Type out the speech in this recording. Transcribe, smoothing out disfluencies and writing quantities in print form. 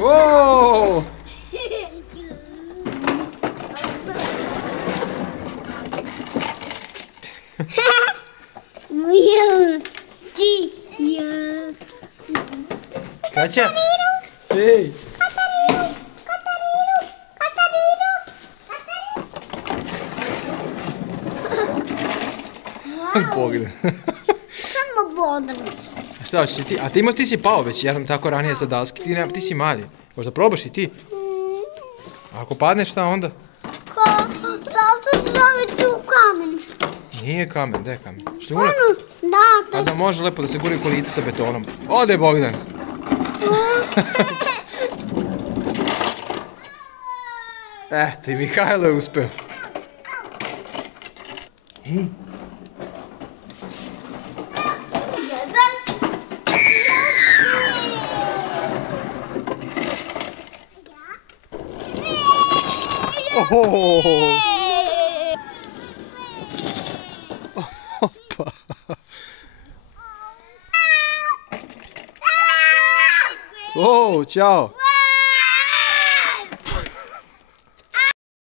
Oh! Kaća? Ej! Bogdan. Samo Bogdan. Šta hoćeš ti? A ti si pao već, ja sam tako ranije za daske. Ti si mali. Možda probaš i ti? Ako padneš, šta onda? Zato se zove tu kamen. Nije kamen, gdje je kamen? Šljunak? Da, A da može lepo da se guri kolice sa betonom. Ode Bogdan! Eto, i Mihajlo je uspeo. Opa! O, čao!